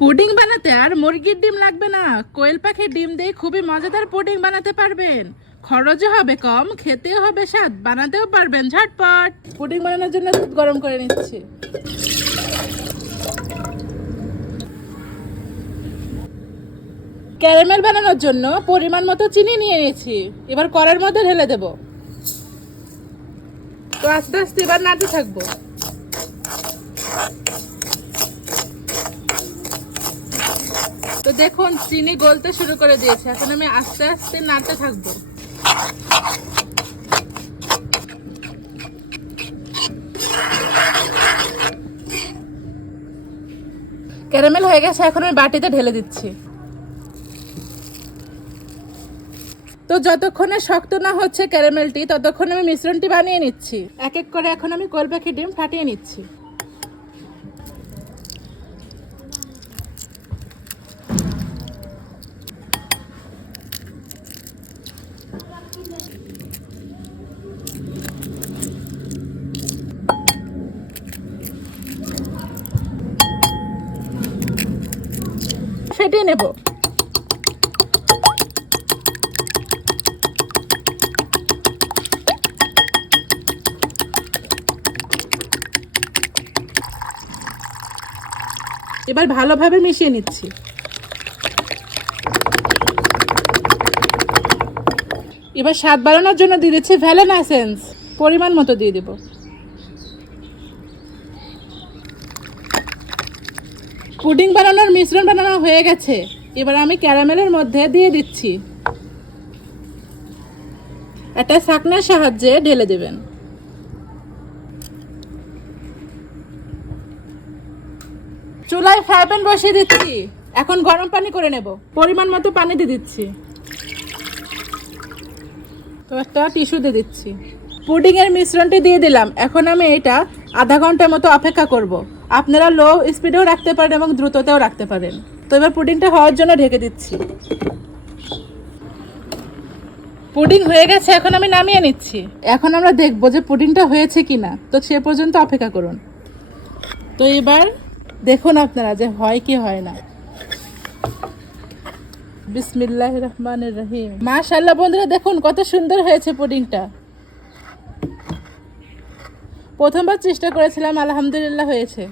Pudding বানাতে আর মুরগির ডিম লাগবে না। কোয়েল পাখির ডিম দিয়ে খুবই মজাদার পুডিং বানাতে পারবেন। খরচও হবে কম, খেতেও হবে স্বাদ, বানাতেও পারবেন ঝটপট। পুডিং বানানোর জন্য দুধ গরম করে নিচ্ছি। ক্যারামেল বানানোর জন্য পরিমাণ মতো চিনি নিয়ে নিয়েছি। এবার কড়ার মধ্যে ঢেলে দেব। তো আস্তে আস্তে এবার নাড়তে থাকব। তো দেখুন, চিনি গলতে শুরু করে দিয়েছে। এখন আমি আস্তে আস্তে নাড়তে থাকব। ক্যারামেল হয়ে গেছে, এখন আমি বাটিতে ঢেলে দিচ্ছি। তো যতক্ষণে শক্ত না হচ্ছে ক্যারামেলটি, ততক্ষণ আমি মিশ্রণটি বানিয়ে নিচ্ছি। এক এক করে এখন আমি কোল পাখি ডিম ফাটিয়ে নিচ্ছি। ফেটিয়ে নেব। এবার ভালোভাবে মিশিয়ে নিচ্ছি। এবার স্বাদ বাড়ানোর জন্য দিয়ে দিচ্ছি ভ্যালেন এসেন্স। পরিমাণ মতো দিয়ে দেব। পুডিং বানানোর মিশ্রণ বানানো হয়ে গেছে। এবার আমি ক্যারামেলের মধ্যে দিয়ে দিচ্ছি। একটা শাকনার সাহায্যে ঢেলে দেবেন। চুলায় ফ্রাই প্যান বসিয়ে দিচ্ছি। এখন গরম পানি করে নেব। পরিমাণ মতো পানি দিয়ে দিচ্ছি। তো একটা টিস্যু দিয়ে দিচ্ছি। পুডিং এর মিশ্রণটি দিয়ে দিলাম। এখন আমি এটা আধা ঘণ্টার মতো অপেক্ষা করব। আপনারা লো স্পিডেও রাখতে পারেন এবং দ্রুততেও রাখতে পারেন। তো এবার পুডিংটা হওয়ার জন্য ঢেকে দিচ্ছি। পুডিং হয়ে গেছে, এখন আমি নামিয়ে নিচ্ছি। এখন আমরা দেখব যে পুডিংটা হয়েছে কিনা। তো সে পর্যন্ত অপেক্ষা করুন। তো এবার দেখুন আপনারা যে হয় কি হয় না। বিসমিল্লাহ রহমান রহিম। মাশাল্লাহ বন্ধুরা, দেখুন কত সুন্দর হয়েছে পুডিংটা। প্রথমবার চেষ্টা করেছিলাম, আলহামদুলিল্লাহ হয়েছে।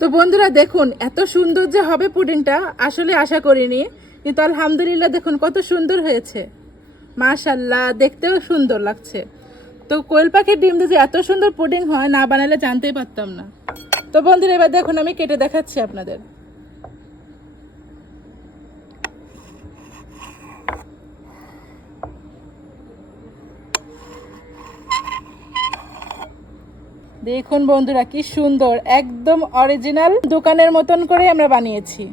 তো বন্ধুরা, দেখুন এত সুন্দর যে হবে পুডিংটা, আসলে আশা করিনি, কিন্তু আলহামদুলিল্লাহ দেখুন কত সুন্দর হয়েছে। মাশাল্লাহ দেখতেও সুন্দর লাগছে। তো কোয়েল পাখির ডিম দিয়ে যে এত সুন্দর পুডিং হয়, না বানালে জানতেই পারতাম না। তো বন্ধুরা, এবার দেখুন আমি কেটে দেখাচ্ছি আপনাদের। দেখুন বন্ধুরা, কি সুন্দর, একদম অরিজিনাল দোকানের মতন করে আমরা বানিয়েছি।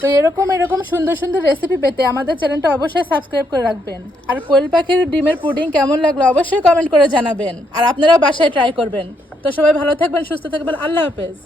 তো এরকম এরকম সুন্দর সুন্দর রেসিপি পেতে আমাদের চ্যানেলটা অবশ্যই সাবস্ক্রাইব করে রাখবেন। আর কোয়েল পাখির ডিমের পুডিং কেমন লাগল অবশ্যই কমেন্ট করে জানাবেন। আর আপনারাও বাসায় ট্রাই করবেন। তো সবাই ভালো থাকবেন, সুস্থ থাকবেন, আল্লাহ হাফেজ।